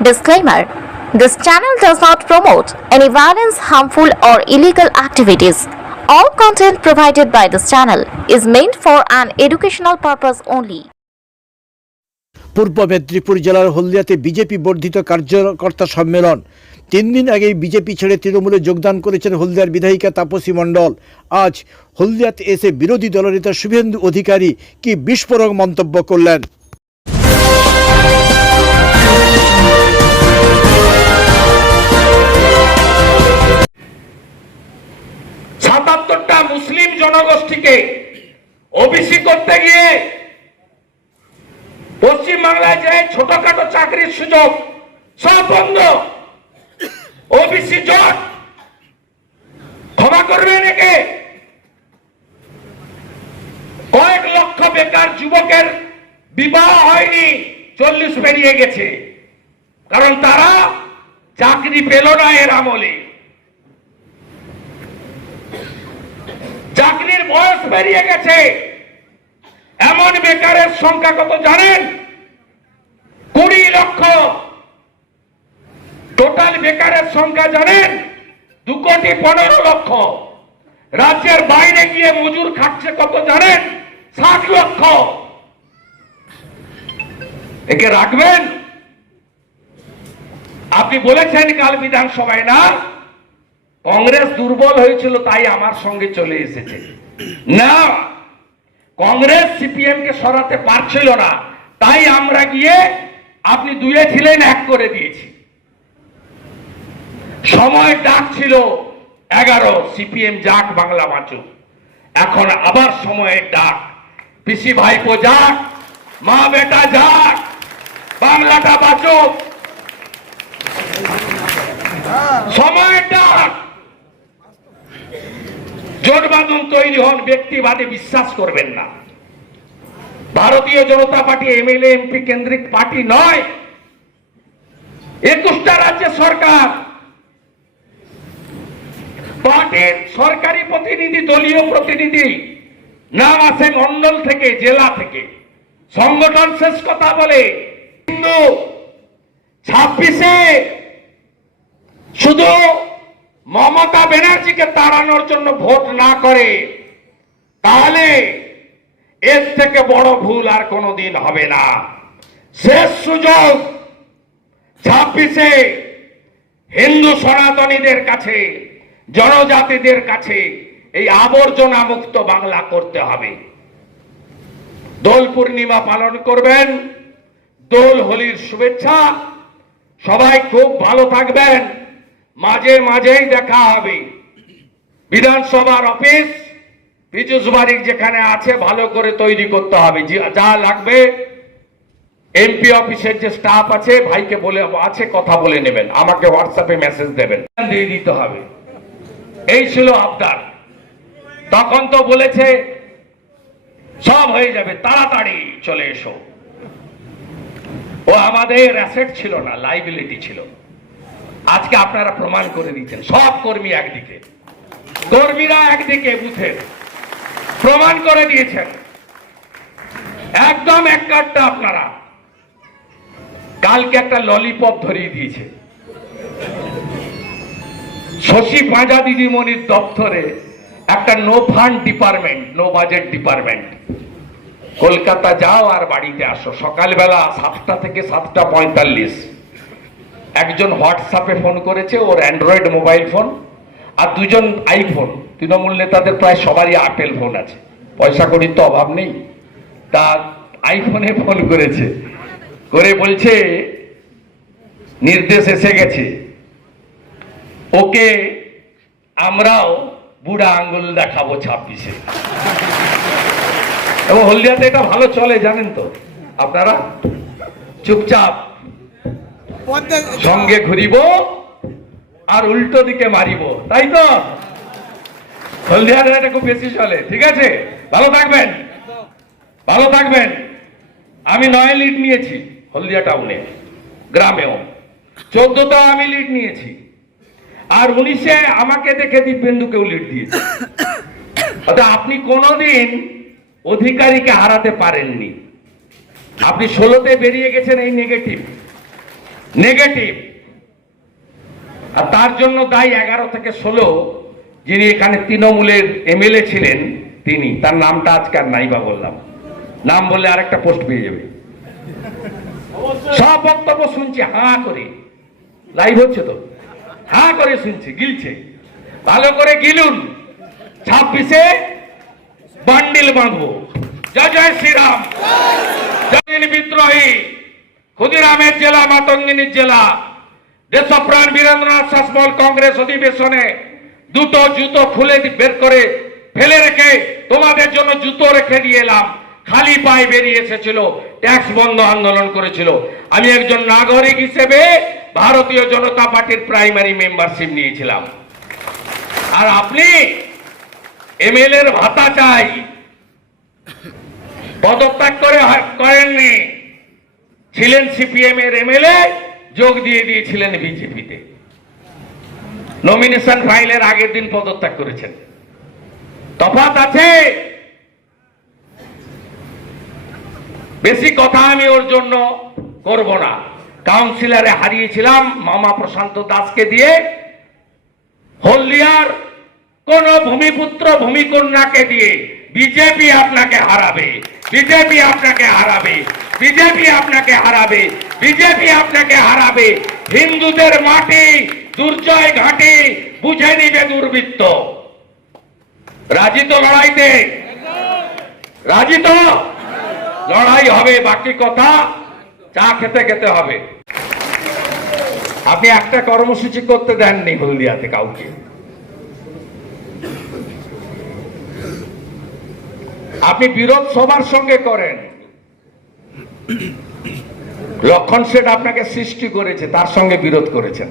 Disclaimer This channel does not promote any violence, harmful, or illegal activities. All content provided by this channel is meant for an educational purpose only. পূর্ব মেদিনীপুর জেলার হলদিয়াতে BJP বর্ধিত কার্যকর্তা সম্মেলন তিন দিন আগেই BJP ছেড়ে তৃণমূলে যোগদান করেছেন হলদিয়ার বিধায়িকা তাপসী মণ্ডল আজ হলদিয়াতে এসে বিরোধী দলনেতা শুভেন্দু অধিকারী কি বিস্ফোরক মন্তব্য করলেন ওবিসি করতে গিয়ে পশ্চিম বাংলায় যে ছোটখাটো চাকরির সুযোগ, সব বন্ধ। ওবিসি জট ক্ষমা করবেন একে কয়েক লক্ষ বেকার যুবকের বিবাহ হয়নি, চল্লিশ পেরিয়ে গেছে। কারণ তারা চাকরি পেল না এর আমলে। চাকরির বয়স বেরিয়ে গেছে। এমন বেকারের সংখ্যা কত জানেন? কুড়ি লক্ষ। টোটাল বেকারের সংখ্যা জানেন? দু কোটি পনেরো লক্ষ। রাজ্যের বাইরে গিয়ে মজুর খাচ্ছে কত জানেন? ষাট লক্ষ। একে রাখবেন? আপনি বলেছেন কাল বিধানসভায় না? কংগ্রেস দুর্বল হয়েছিল, তাই আমার সঙ্গে চলে এসেছে। না, কংগ্রেস সিপিএম কে সরাতে পারছিল না, তাই আমরা গিয়ে আপনি দুয়ে ছিলেন, এক করে দিয়েছি। সময় ডাক ছিল এগারো, সিপিএম যাক, বাংলা বাঁচুক। এখন আবার সময়ের ডাক। পিসি ভাইপো যাক, মা বেটা যাক, বাংলাটা বাঁচুক। সময়ের ডাক। জোট তৈরি হন ব্যক্তিবাদে বিশ্বাস করবেন না। Bharatiya Janata party MLA, MP কেন্দ্রিক পার্টি নয়। একুশটা রাজ্যের সরকার। পার্টির সরকারি প্রতিনিধি, দলীয় প্রতিনিধি নাম আছে মন্ডল থেকে, জেলা থেকে। সংগঠন শেষ কথা বলে কিন্তু ছাব্বিশে শুধু মমতা ব্যানার্জিকে তাড়ানোর জন্য ভোট না করে, তাহলে এর থেকে বড় ভুল আর কোনোদিন হবে না। শেষ সুযোগ ছাব্বিশে হিন্দু সনাতনীদের কাছে, জনজাতিদের কাছে এই আবর্জনা মুক্ত বাংলা করতে হবে। দোল পূর্ণিমা পালন করবেন, দোল হোলির শুভেচ্ছা, সবাই খুব ভালো থাকবেন। মাঝে মাঝেই দেখা হবে। বিধানসভার অফিস পিচুস বাড়ির যেখানে আছে, ভালো করে তৈরি করতে হবে। যা লাগবে, এমপি অফিসের যে স্টাফ আছে, ভাইকে বলে, আছে, কথা বলে নেবেন। আমাকে হোয়াটসঅ্যাপে মেসেজ দেবেন। দিয়ে দিতে হবে। এই ছিল আবদার। তখন তো বলেছে, সব হয়ে যাবে, তাড়াতাড়ি চলে এসো। ও আমাদের অ্যাসেট ছিল না লাইবিলিটি ছিল। আজকে আপনারা প্রমাণ করে দিচ্ছেন। সব কর্মী একদিকে। কর্মীরা একদিকে বুথের। প্রমাণ করে দিয়েছেন। একদম এক কার্ডটা আপনারা। কালকে একটা ললিপপ ধরিয়ে দিয়েছে। শশী পাঁজা দিদিমণির দপ্তরে একটা no fund department no budget department Kolkata যাও আর বাড়িতে আসো। সকালবেলা সাতটা থেকে সাতটা পঁয়তাল্লিশ। একজন হোয়াটসঅ্যাপে ফোন করেছে, ওর অ্যান্ড্রয়েড মোবাইল ফোন আর দুজন আইফোন। তৃণমূল নেতাদের প্রায় সবারই আপেল ফোন আছে। পয়সা করির তো অভাব নেই। তা আইফোনে ফোন করেছে। করে বলছে, নির্দেশ এসে গেছে। ওকে আমরাও বুড়া আঙ্গুল দেখাবো ছাব্বিশে। এবং হলদিয়াতে এটা ভালো চলে, জানেন তো? আপনারা? চুপচাপ। সঙ্গে ঘুরিব আর উল্টো দিকে মারিব, তাই তো? হলদিয়ার এটা খুব বেশি চলে, ঠিক আছে? ভালো থাকবেন। ভালো থাকবেন। আমি নয় লিড নিয়েছি হলদিয়া টাউনে, গ্রামেও। চোদ্দটা আমি লিড নিয়েছি। আর উনিশে আমাকে দেখে দিব্যেন্দুকেও লিড দিয়েছে। অর্থাৎ আপনি কোনোদিন অধিকারীকে হারাতে পারেননি। আপনি ষোলোতে বেরিয়ে গেছেন এই নেগেটিভ নেগেটিভ। আর তার জন্য দায়ী এগারো থেকে ষোলো, যিনি এখানে তৃণমূলের এমএলএ ছিলেন, তিনি। তার নামটা আজকে আর নাই বা বললাম। নাম বললে আরেকটা পোস্ট পেয়ে যাবে। সব বক্তব্য শুনছি, হাঁ করে। লাইভ হচ্ছে তো? হাঁ করে শুনছে, গিলছে। ভালো করে গিলুন। ছাব্বিশে বান্ডিল বাঁধবো। জয় জয় শ্রীরাম। জয় বিদ্রোহী। ক্ষুদিরামের জেলা, মাতঙ্গিনীর জেলা। দেশপ্রাণ বীরেন্দ্রনাথ শাসমল কংগ্রেস অধিবেশনে দুটো জুতো খুলে বের করে ফেলে রেখে তোমাদের জন্য জুতো রেখে দিয়ে এলাম। খালি পায়ে বেরিয়ে এসেছিল, ট্যাক্স বন্ধ আন্দোলন করেছিল। আমি একজন নাগরিক হিসেবে ভারতীয় জনতা পার্টির প্রাইমারি মেম্বারশিপ নিয়েছিলাম। আর আপনি এমএলএ এর ভাতা চাই। পদত্যাগ করে করেননি। ছিলেন সিপিএম এর এমএলএ, যোগ দিয়ে দিয়েছিলেন বিজেপিতে। নমিনেশন ফাইলের আগের দিন পদত্যাগ করেছেন। তফাত আছে। বেশি কথা আমি ওর জন্য করব না। কাউন্সিলরে হারিয়েছিলাম মামা প্রশান্ত দাসকে দিয়ে। হলদিয়ার কোন ভূমিপুত্র, ভূমিকন্যাকে দিয়ে বিজেপি আপনাকে হারাবে। বিজেপি আপনাকে হারাবে, বিজেপি আপনাকে হারাবে, বিজেপি আপনাকে হারাবে। হিন্দুদের মাটি, দুর্জয় ঘাটে, বুঝে নিবে দুর্বৃত্ত। রাজি তো লড়াইতে? রাজি তো? লড়াই হবে, বাকি কথা চা খেতে খেতে হবে। আপনি একটা কর্মসূচি করতে দেননি হলদিয়াতে কাউকে। বিরোধ সবার সঙ্গে করেন। লক্ষণ সেট আপনাকে সৃষ্টি করেছে, তার সঙ্গে বিরোধ করেছেন।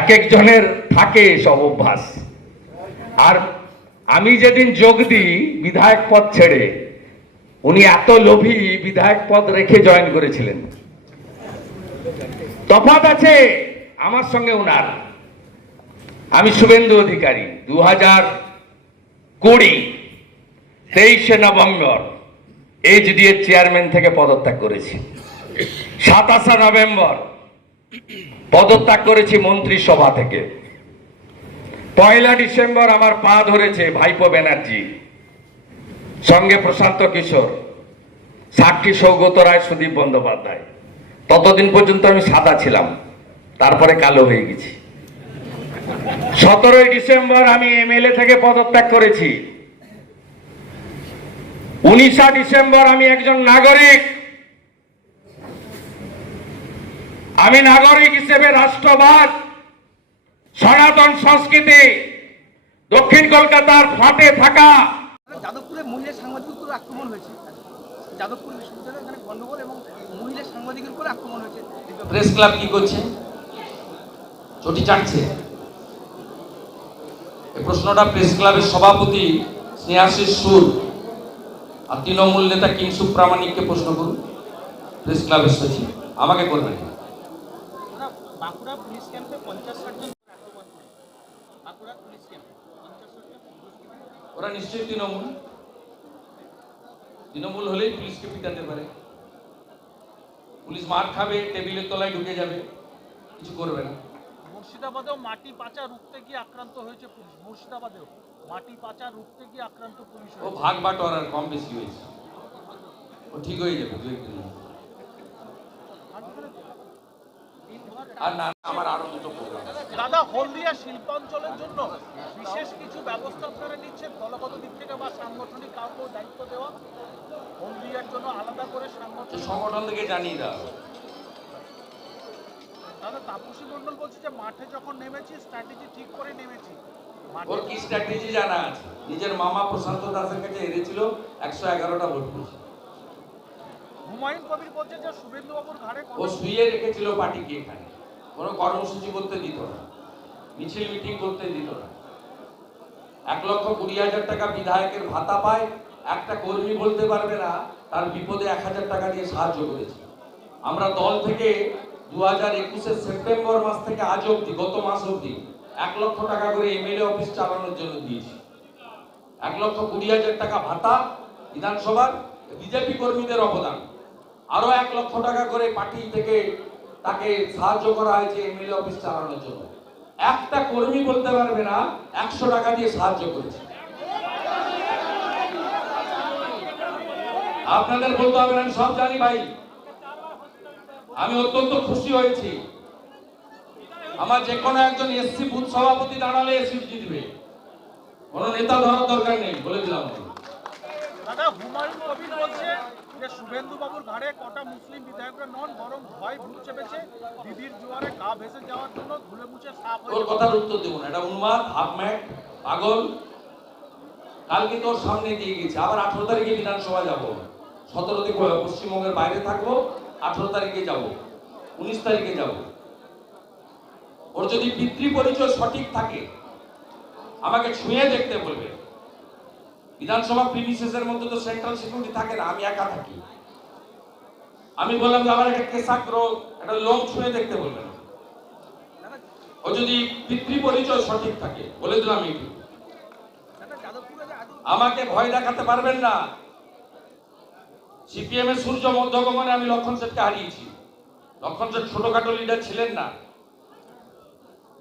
এক একজনের থাকে সব অভ্যাস। আর আমি যেদিন যোগ দিই বিধায়ক পদ ছেড়ে, উনি এত লোভী বিধায়ক পদ রেখে জয়েন করেছিলেন। তফাৎ আছে আমার সঙ্গে উনার। আমি শুভেন্দু অধিকারী দু হাজার কুড়ি, তেইশে নভেম্বর এইচডিএর চেয়ারম্যান থেকে পদত্যাগ করেছি। সাতাশে নভেম্বর, পদত্যাগ করেছি মন্ত্রিসভা থেকে। পয়লা ডিসেম্বর আমার পা ধরেছে ভাইপো ব্যানার্জি, সঙ্গে প্রশান্ত কিশোর, সাক্ষী সৌগত রায়, সুদীপ বন্দ্যোপাধ্যায়। ততদিন পর্যন্ত আমি সাদা ছিলাম, তারপরে কালো হয়ে গেছি। সতেরোই ডিসেম্বর আমি এমএলএ থেকে পদত্যাগ করেছি। উনিশা ডিসেম্বর আমি একজন নাগরিক। আমি নাগরিক হিসেবে রাষ্ট্রবাদ সনাতন সংস্কৃতি দক্ষিণ কলকাতার ফাটে থাকা। যাদবপুরে মহিলা সাংবাদিকের উপর আক্রমণ হয়েছে। যাদবপুর বিশ্ববিদ্যালয়ে এখানে গন্ডগোল এবং মহিলা সাংবাদিকের উপর আক্রমণ হয়েছে। প্রেস ক্লাব কি করছে? চটি চাটছে। এই প্রশ্নটা প্রেস ক্লাবের সভাপতি স্নেহাশিস সুর আর তৃণমূল নেতা কিংসুক প্রামাণিককে প্রশ্ন করুন। প্রেস ক্লাবের সচিব আমাকে করবেন? ওরা নিশ্চয়ই তৃণমূল। তৃণমূল হলেই পুলিশকে পিটাতে পারে। পুলিশ মার খাবে টেবিলের তলায় ঢুকে যাবে। কিছু করবে না। মুর্শিদাবাদেও মাটি পাচা রুখতে গিয়ে আক্রান্ত হয়েছে পুলিশ। মুর্শিদাবাদেও মাটি পাচা রুখতে গিয়ে আক্রান্ত পুলিশ ও ভাগ বাটোয়ারার কম বেশি হয়েছে। ও ঠিক হয়ে যাবে দু একদিন আর না না, আমার আরও দুটো প্রোগ্রাম দাদা হলদিয়া শিল্পাঞ্চলের জন্য বিশেষ কিছু ব্যবস্থা আপনারা নিচ্ছেন? দলগত দিক থেকে বা সাংগঠনিক কাউকে দায়িত্ব দেওয়া? হলদিয়ার জন্য আলাদা করে সাংগঠনিক সংগঠন থেকে জানিয়ে দেওয়া তাপসী মন্ডল বলছে যে মাঠে যখন নেমেছি স্ট্র্যাটেজি ঠিক করে নেমেছি। ওর কি স্ট্র্যাটেজি জানা আছে? নিজের মামা প্রশান্ত দাসের কাছে হেরেছিল একশো এগারোটা ভোট পেয়েছে হুমায়ুন কবির বলছে যে শুভেন্দুবাবুর ঘাড়ে ও শুয়ে রেখেছিল পার্টিকে এখানে। কোনো কর্মসূচি করতে দিত না। মিছিল মিটিং করতে দিত না। এক লক্ষ কুড়ি হাজার টাকা বিধায়কের ভাতা পায়। একটা কর্মী বলতে পারবে না তার বিপদে এক হাজার টাকা দিয়ে সাহায্য করেছে। আমরা দল থেকে দু হাজার একুশের সেপ্টেম্বর মাস থেকে আজ অবধি, গত মাস অবধি, এক লক্ষ টাকা করে এমএলএ অফিস চালানোর জন্য দিয়েছি। এক লক্ষ কুড়ি হাজার টাকা ভাতা, বিধানসভার বিজেপি কর্মীদের অবদান। আরও এক লক্ষ টাকা করে পার্টি থেকে তাকে সাহায্য করা হয়েছে এমএলএ অফিস চালানোর জন্য। একটা কর্মী বলতে পারবে না, একশো টাকা দিয়ে সাহায্য করেছে। আপনাদের বলতে হবে না সব জানি ভাই। আমি অত্যন্ত খুশি হয়েছি। আমার যে কোনো একজন এসসি বুথ সভাপতি দাঁড়ালে এসি জিতবে কোনো নেতা ধরার দরকার নেই বলে দিলাম দাদা হুমায়ুন কবির বলছে যে শুভেন্দু বাবুর ঘাড়ে কটা মুসলিম বিধায়করা নন বরং ভয় ভূত চেপেছে। দিদির জোয়ারে গা ভেসে যাওয়ার জন্য ধুলে মুছে কথার উত্তর দেবো না এটা উন্মাদ হাফম্যাট পাগল। কালকে তোর সামনে দিয়ে গেছে আবার আঠারো তারিখে বিধানসভা যাব। সতেরো তারিখ পশ্চিমবঙ্গের বাইরে থাকব আঠারো তারিখে যাব উনিশ তারিখে যাব। ওর যদি পিতৃ পরিচয় সঠিক থাকে আমাকে ছুঁয়ে দেখতে বলবে। বিধানসভা প্রিমিসেসের মধ্যে তো সেন্ট্রাল সিকিউরিটি থাকে না আমি একা থাকি। আমি বললাম যে আমার একটা কেসাগ্র একটা লোক ছুঁয়ে দেখতে বলবেন দাদা ও যদি পিতৃ পরিচয় সঠিক থাকে বলে দিলাম আমাকে ভয় দেখাতে পারবেন না। সিপিএম এর সূর্য মধ্যগমনে আমি লক্ষণ সেটকে হারিয়েছি। লক্ষণ সেট ছোটখাটো লিডার ছিলেন না।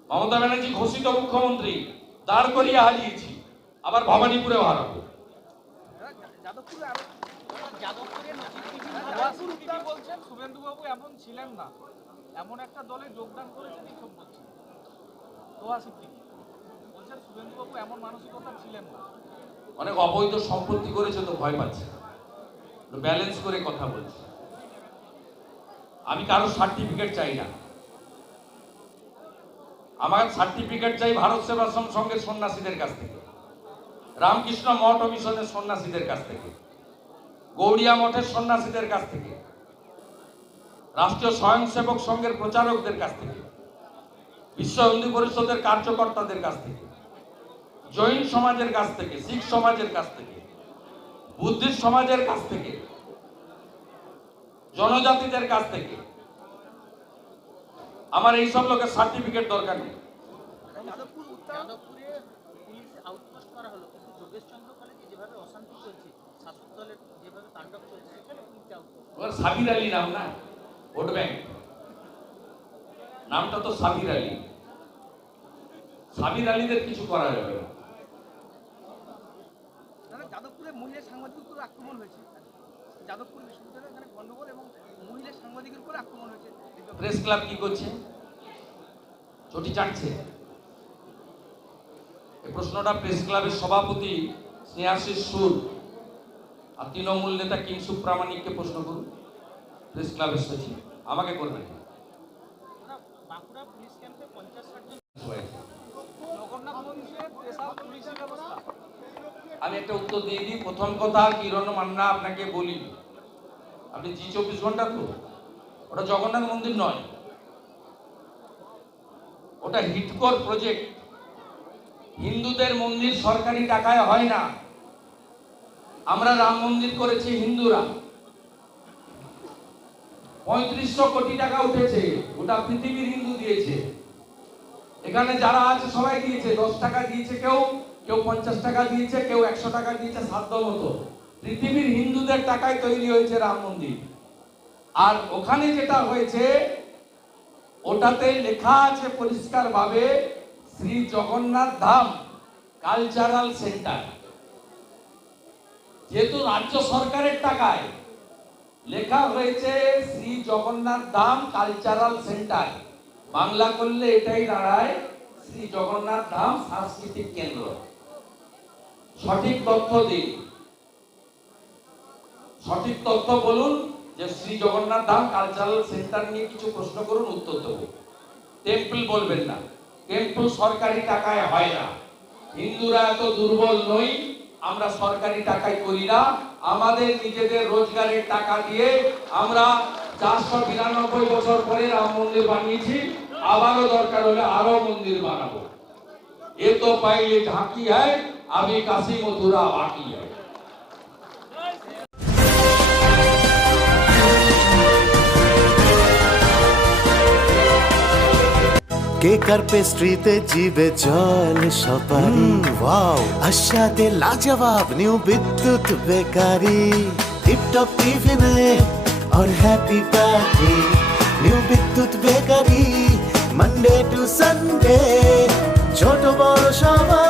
মমতা ব্যানার্জি ঘোষিত মুখ্যমন্ত্রী দাঁড় করিয়ে হারিয়েছি। আবার ভবানীপুরেও হারাবো। শুভেন্দুবাবু এমন ছিলেন না। এমন একটা দলে যোগদান করেছেন এইসব বলছেন। দোয়া সিদ্দিকি বলছেন শুভেন্দুবাবু এমন মানসিকতা ছিলেন না। অনেক অবৈধ সম্পত্তি করেছে তো ভয় পাচ্ছে। ব্যালেন্স করে কথা বলছি। আমি কারও সার্টিফিকেট চাই না। আমার সার্টিফিকেট চাই ভারত সেবাশ্রম সঙ্গের সন্ন্যাসীদের কাছ থেকে। রামকৃষ্ণ মঠ ও মিশনের সন্ন্যাসীদের কাছ থেকে। গৌড়িয়া মঠের সন্ন্যাসীদের কাছ থেকে। রাষ্ট্রীয় স্বয়ংসেবক সংঘের প্রচারকদের কাছ থেকে। বিশ্ব হিন্দু পরিষদের কার্যকর্তাদের কাছ থেকে। জৈন সমাজের কাছ থেকে, শিখ সমাজের কাছ থেকে। বুদ্ধিস্ট সমাজের কাছ থেকে জনজাতিদের কাছ থেকে। আমার এইসব লোকের সার্টিফিকেট দরকার নেই। সাবির আলী নাম না? Vote bank. নামটা তো সাবির আলী। সাবির আলীদের কিছু করা যাবে না দাদা যাদবপুরে মহিলা সাংবাদিকের উপর আক্রমণ হয়েছে। যাদবপুর বিশ্ববিদ্যালয়ে এখানে গন্ডগোল এবং মহিলা সাংবাদিকের উপর আক্রমণ হয়েছে। প্রেস ক্লাব কি করছে? চটি চাটছে। এই প্রশ্নটা প্রেস ক্লাবের সভাপতি স্নেহাশিস সুর আর তৃণমূল নেতা কিংসু প্রামাণিককে প্রশ্ন করুন। প্রেস ক্লাবের সচিব আমাকে করবেন বাঁকুড়া পুলিশ আমি একটা উত্তর দিয়ে দিই। প্রথম কথা, কিরণ মান্না আপনাকে বলি। আপনি জি চব্বিশ ঘণ্টা তো? ওটা জগন্নাথ মন্দির নয়। ওটা হিটকোর প্রজেক্ট হিন্দুদের মন্দির সরকারি টাকায় হয় না। আমরা রাম মন্দির করেছি হিন্দুরা। পঁয়ত্রিশশো কোটি টাকা উঠেছে। ওটা পৃথিবীর হিন্দু দিয়েছে। এখানে যারা আছে সবাই দিয়েছে। দশ টাকা দিয়েছে কেউ। কেউ পঞ্চাশ টাকা দিয়েছে, কেউ একশো টাকা দিয়েছে সাধ্য মতো পৃথিবীর হিন্দুদের টাকায় তৈরি হয়েছে রাম মন্দির। আর ওখানে যেটা হয়েছে, ওটাতে লেখা আছে পরিষ্কার ভাবে শ্রী জগন্নাথ ধাম কালচারাল সেন্টার। যেহেতু রাজ্য সরকারের টাকায় লেখা হয়েছে শ্রী জগন্নাথ ধাম কালচারাল সেন্টার। বাংলা করলে এটাই দাঁড়ায়, শ্রী জগন্নাথ ধাম সাংস্কৃতিক কেন্দ্র। সঠিক তথ্য দিন। সঠিক তথ্য বলুন যে শ্রী জগন্নাথ ধাম কালচারাল সেন্টার নিয়ে কিছু প্রশ্ন করুন, উত্তর দেবো। টেম্পল বলবেন না। টেম্পল সরকারি টাকায় হয় না। হিন্দুরা এত দুর্বল নই, আমরা সরকারি টাকায় করি না। আমাদের নিজেদের রোজগারের টাকা দিয়ে আমরা চারশো বিরানব্বই বছর পরে রাম মন্দির বানিয়েছি, আবারও দরকার হলে আরও মন্দির বানাবো। এ তো পাইলে ঝাঁকি, হয়? আমি কাশি মথুরা বাকি হয় কেকার পেস্ট্রিতে জিবে জল সপারি ওয়াও আশাতে লাজবাব নিউ বিদ্যুৎ বেকারি টিপটপ টিফিনে और happy party new Bidyut bakery Monday to Sunday ছোট বড় সবার